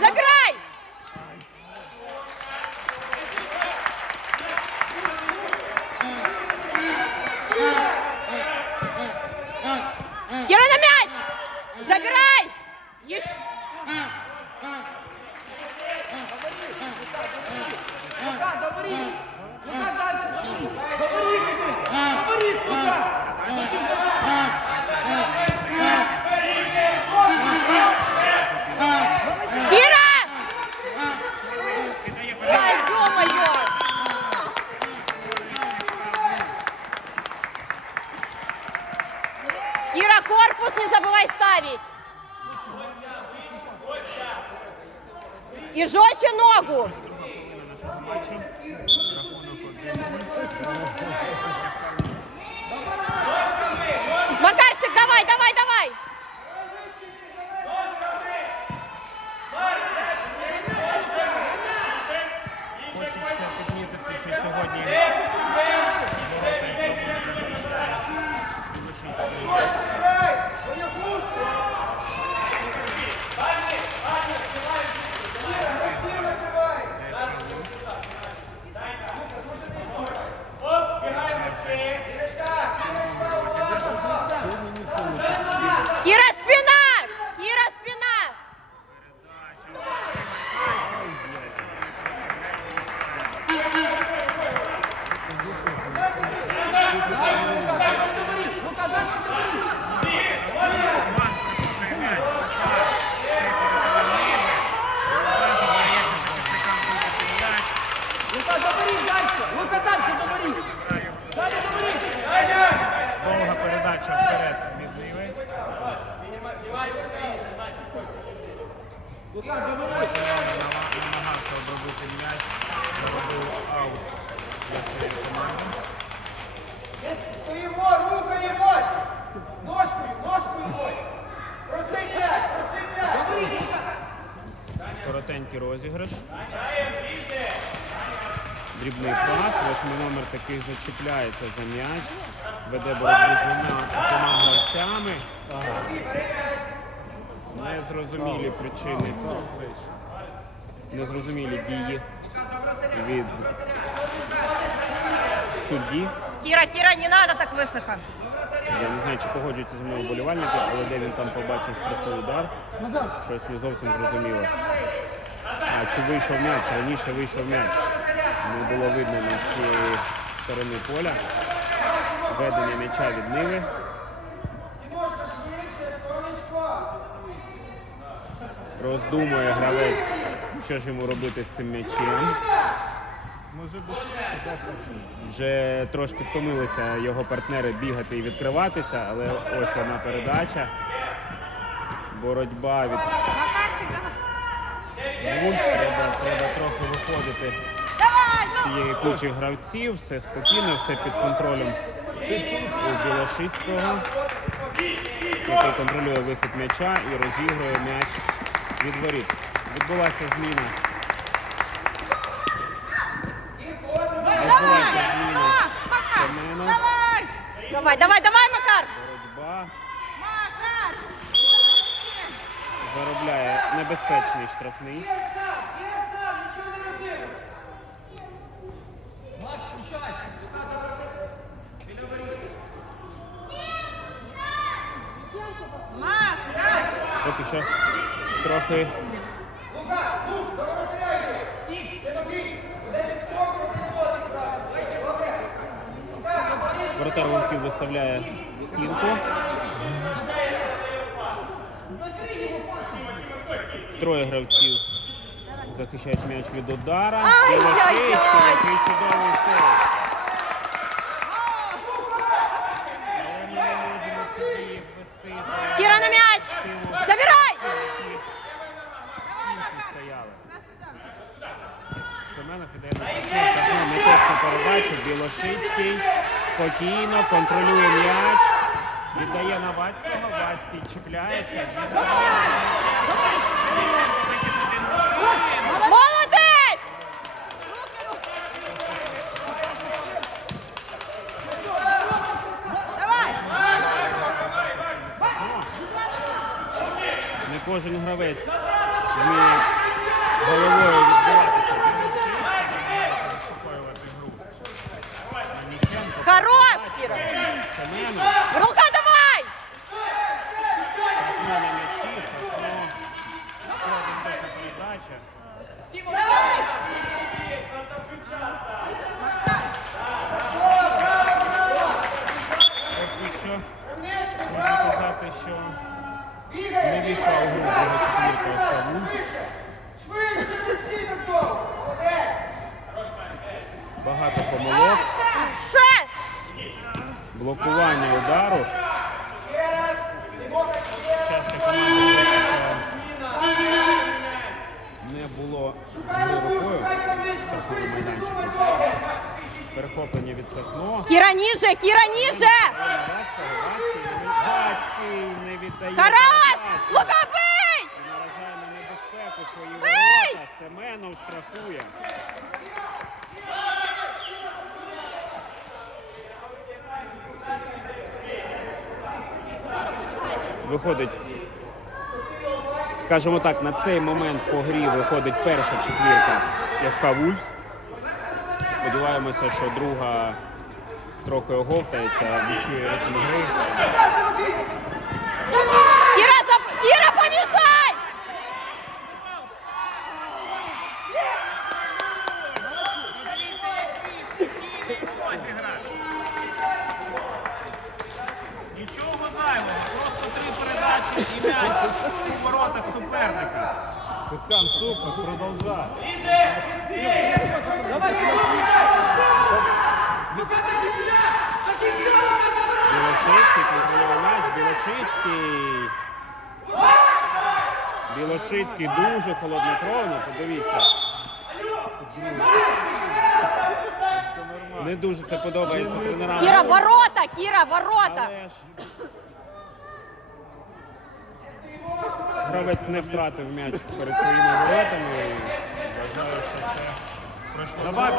Забирай! И жестче ногу! Макарчик, давай, давай, давай! Дрібний пас. Восьмий номер такий зачіпляється за м'яч. Веде боротьбу з двома гравцями. Незрозумілі причини. Незрозумілі дії від судді. Кира, Кира, не надо так высоко. Я не знаю, чи погоджуються зі мною вболівальники, але де він там побачив штрафний удар. Щось не зовсім зрозуміло. А чи вийшов м'яч? Раніше вийшов м'яч. Не було видно на цієї сторони поля. Ведення м'яча від Ниви. Роздумує гравець, що ж йому робити з цим м'ячем. Вже трошки втомилися його партнери бігати і відкриватися, але ось вона передача. Боротьба від Вульф. Треба, треба трохи виходити цієї кучі гравців. Все спокійно, все під контролем у Білошицького, який контролює вихід м'яча і розігрує м'яч від воріт. Відбулася зміна. Відбулася зміна Семена. давай. Давай, давай, Макар. Боротьба. Макар. Заробляє небезпечний штрафний. Добре! Лука, говоріть! воротар Вовків виставляє стінку. Троє гравців захищають м'яч від удара. Білошицький, який чудовий сейв. Спокійно контролює м'яч. Віддає на Вацького. Вацький чіпляється. Молодець! Давай! Не кожен гравець вміє головою відбуватися. Заспокоювати гру. Аніченко. Хорош, Кіра! Семенов. Рука давай! Сакно на м'ячі. Сакно. Ще один точна передача. Поки що можна казати, що не війшла у гру. Багато помилок. Ще! Блокування удару. Ще раз. Тимоха, ще раз. Часто команда Левчика не було рукою. Перехоплення від Сахно. Кіра ніже, Кіра ніже! Не віддає. Хорош! Лука бий! Наражає на небезпеку ворота. Семенов страхує. Виходить, скажімо так, на цей момент по грі виходить перша четвірка ФК Вульс. Сподіваємося, що друга трохи оговтається, відчує ритм гри. Кіра, зап... Кіра, помішай! Нічого зайвого, просто три передачі і м'яч у воротах суперника. Костян, супер, продовжай. Білошицький контролює м'яч, Білошицький. Білошицький дуже холоднокровно, подивіться. Не дуже це подобається тренерам. Кіра, ворота! Кіра, ворота! Але ж гравець не втратив м'яч перед своїми воротами. І вважаю, що це пройшло. Давай,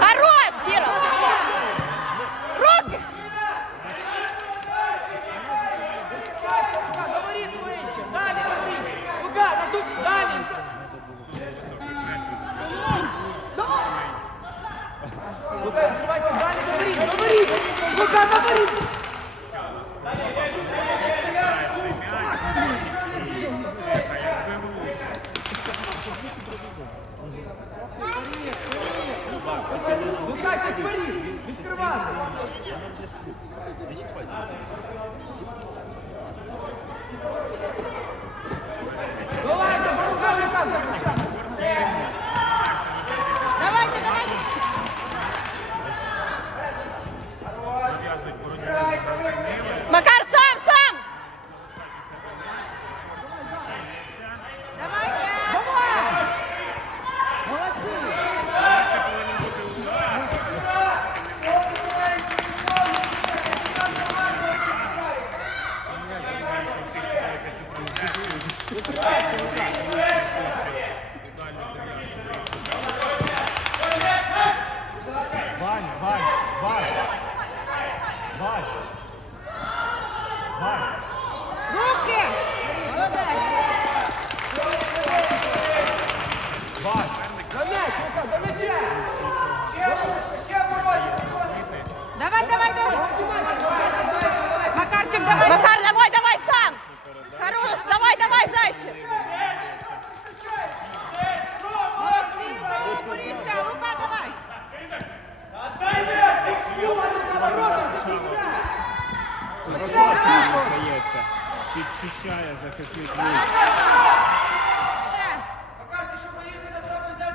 Хорош, Кіра! Руки! Говорит выше, дали, говорит. Лука, на тут, дали. Лука, открывайте, дали, говорит, говорит. Лука, говорит.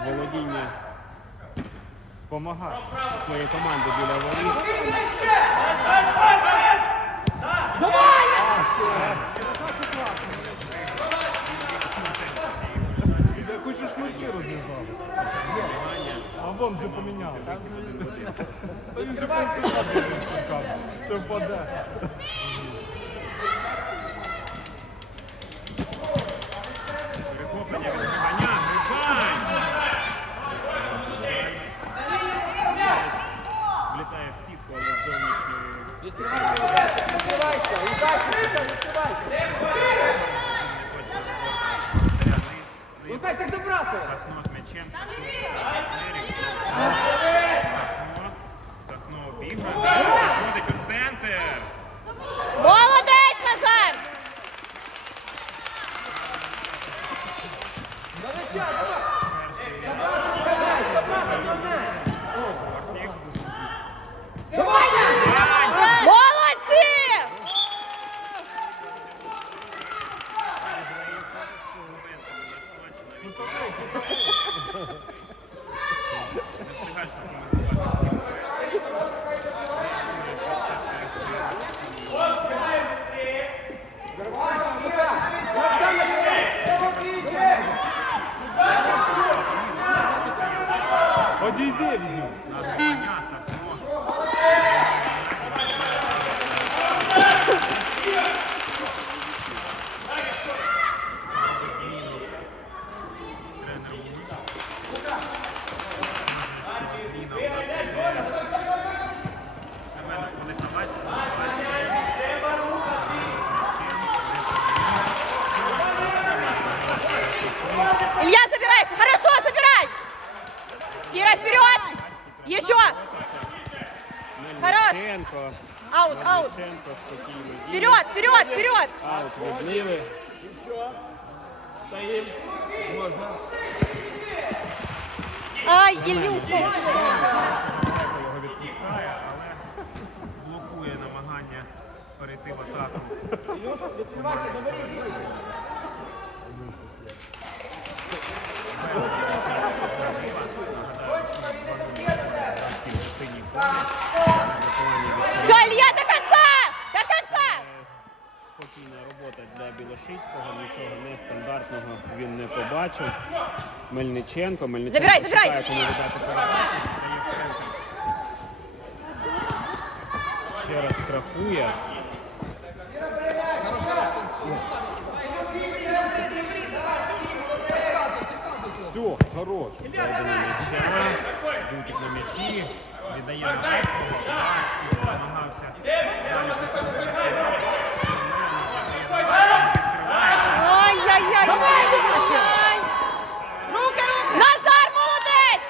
володіння допомагав своїй команді біля воріт. А вам вже поміняли. Він же концентрацію. Все впаде. Відкривайся. Забирай! Забирай! Забирай! Забирай! забрати? Одійди від нього. Надання, Сахно. Кира, вперед! Еще! Хорош! Мельниченко. Аут, аут! Мельниченко спокійно. Вперед, вперед, вперед! Аут важливий. Стоїм. Можна. Ай, Ильюха! Його відпускає, але блокує намагання перейти в атаку. Ілюша, відкривайся, до Робота нічого нестандартного він не побачив. Мельниченко, Мельниченко Забирай, забирай! шукає, кому віддати передачу, віддає в центр. Ще раз страхує. Все, хорош. Середина м'яча, Дутик на м'ячі, віддає на Гацького, Гацький намагався далі просунутися. Відкривається. Ай-яй-яй! Ай! Руки, руки! Назар, молодець!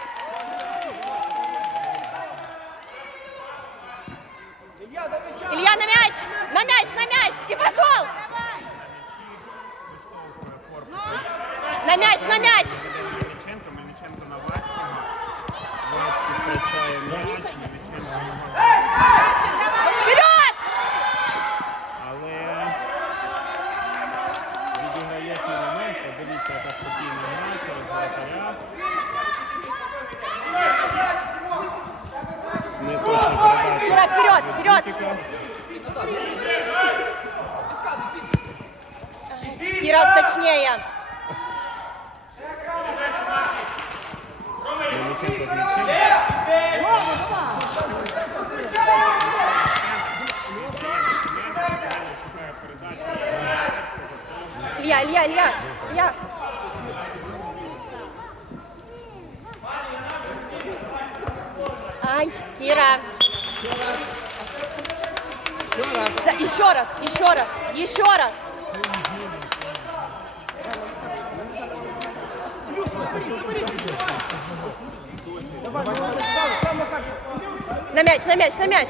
Ілля, до м'яча. Илья, на мяч! На мяч, на мяч! И пошел! На мяч, на мяч! Мельниченко, Мельниченко на Вацького. Вацький втрачає м'яч, Мельниченко його Вперед! Але відіграє свій момент, подивіться, яка спокійна гра через вратаря. Не точна передача. Кира, вперед, від вперед! Дутика. Кира, точнее! Мельниченко з м'ячем. Шукає передачу. Илья, Илья, Илья! Илья! Ай, Кира! За- еще раз, еще раз, еще раз! На мяч, на мяч, на мяч!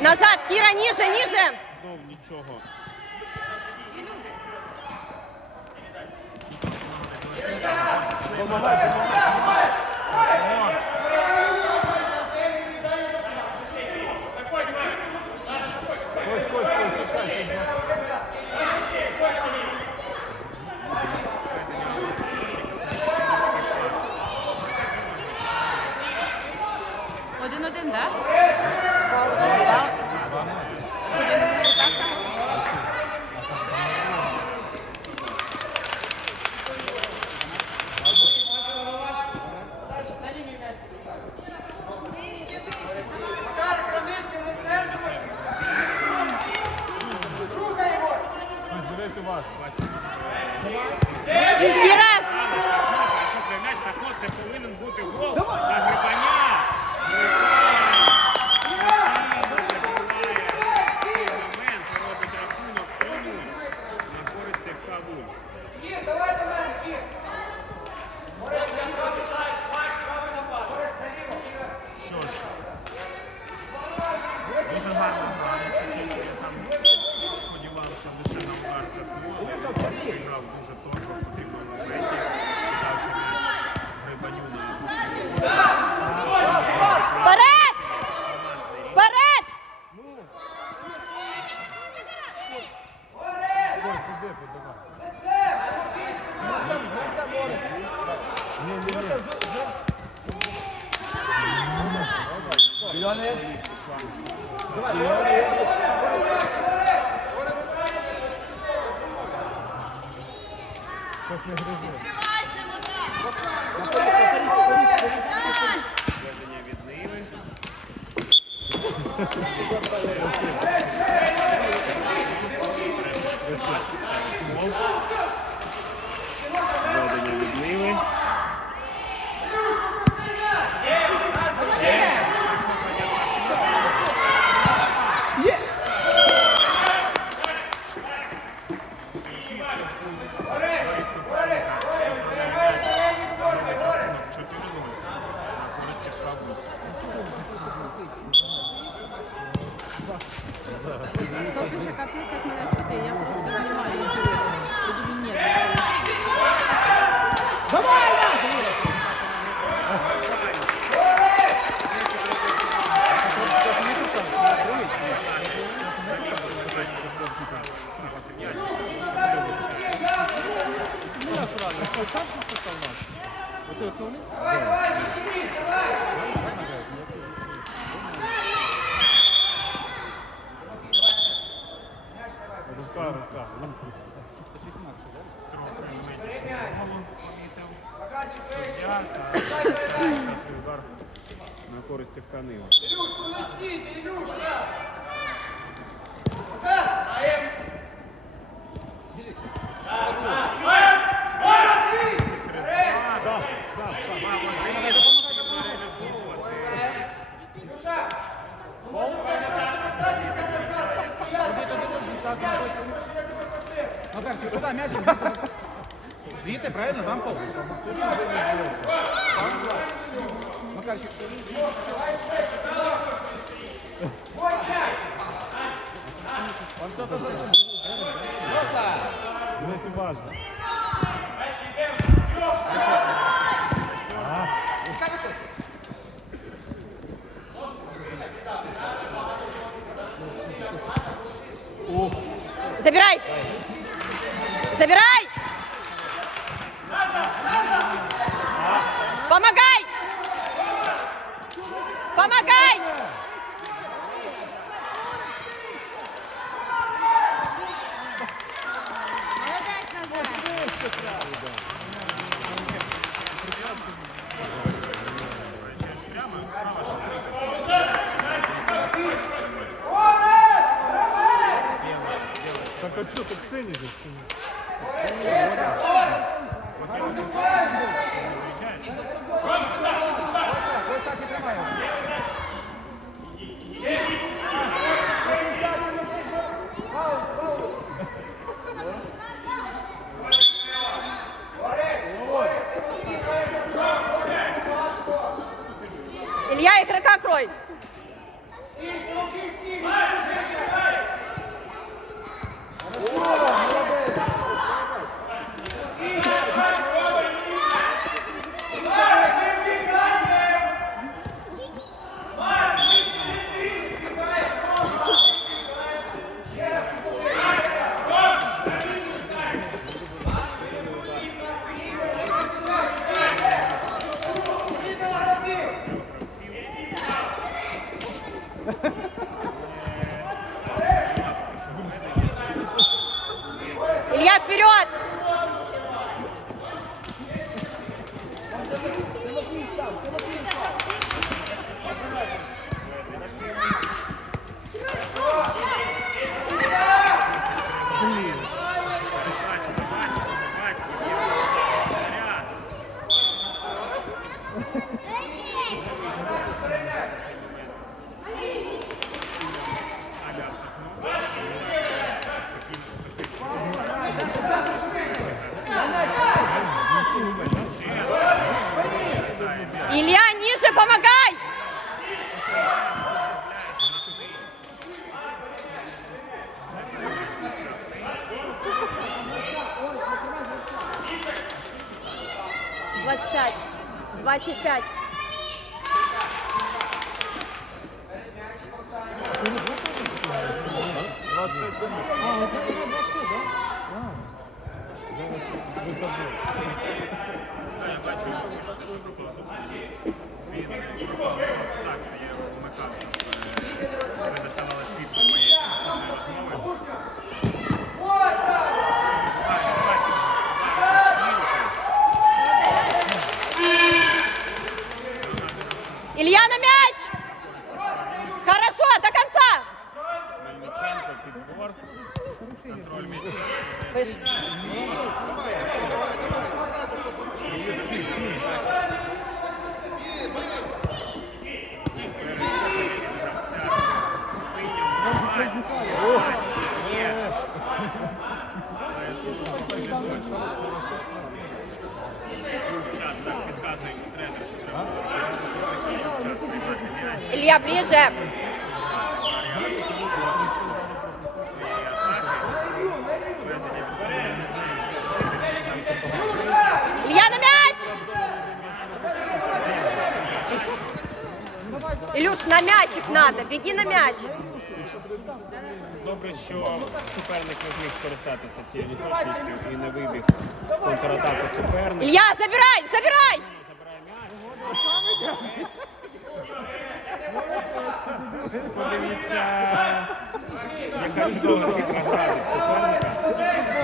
Назад, Кіра, ніже, ніже. Знову нічого. Один-один, так? Да? Відкривайся, вода! Це 16, так? На користь Тканила. Илюш, поносіть, Илюшка. Ну так, ти куди м'яч? Звідти, правильно, там фол. Макарчик. Он что-то задумал. Рота! Если важно. Дальше идем. Как это? Забирай! Забирай! Помогай! Помогай! Так а что ты к цене здесь? Fora! Помогай! Двадцать пять. Двадцать пять. А, вот это на башке, да? А. Да, вот это на башке. Илья на мяч! Хорошо, до конца! Мельниченко, підбор. Контроль м'яча. Выше. Час так підказує тренер, що треба час приймати м'яч. Илья, ближе. Илья на мяч! Илюш, на мячик беги на мяч. Добре, що суперник не зміг скористатися цією неточністю і не вибіг контратаку суперника. Илья, забирай, забирай! Забирає м'яч. Подивіться, яка чудова хитра суперника.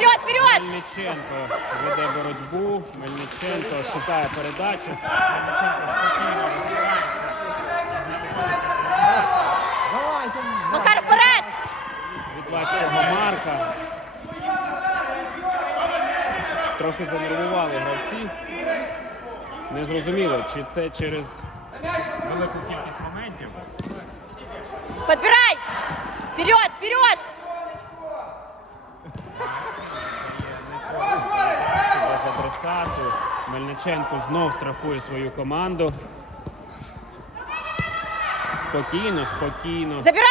Вперед, вперед! Мельниченко веде боротьбу. Мельниченко шукає передачу. Мельниченко спокійно. Макар, вперед! від Вацького Марка. Трохи занервували гравці. Не зрозуміло, чи це через велику кількість моментів. Подбирай! Вперед, вперед! Без. Мельниченко знов страхує свою команду. Спокійно, спокійно. Забирай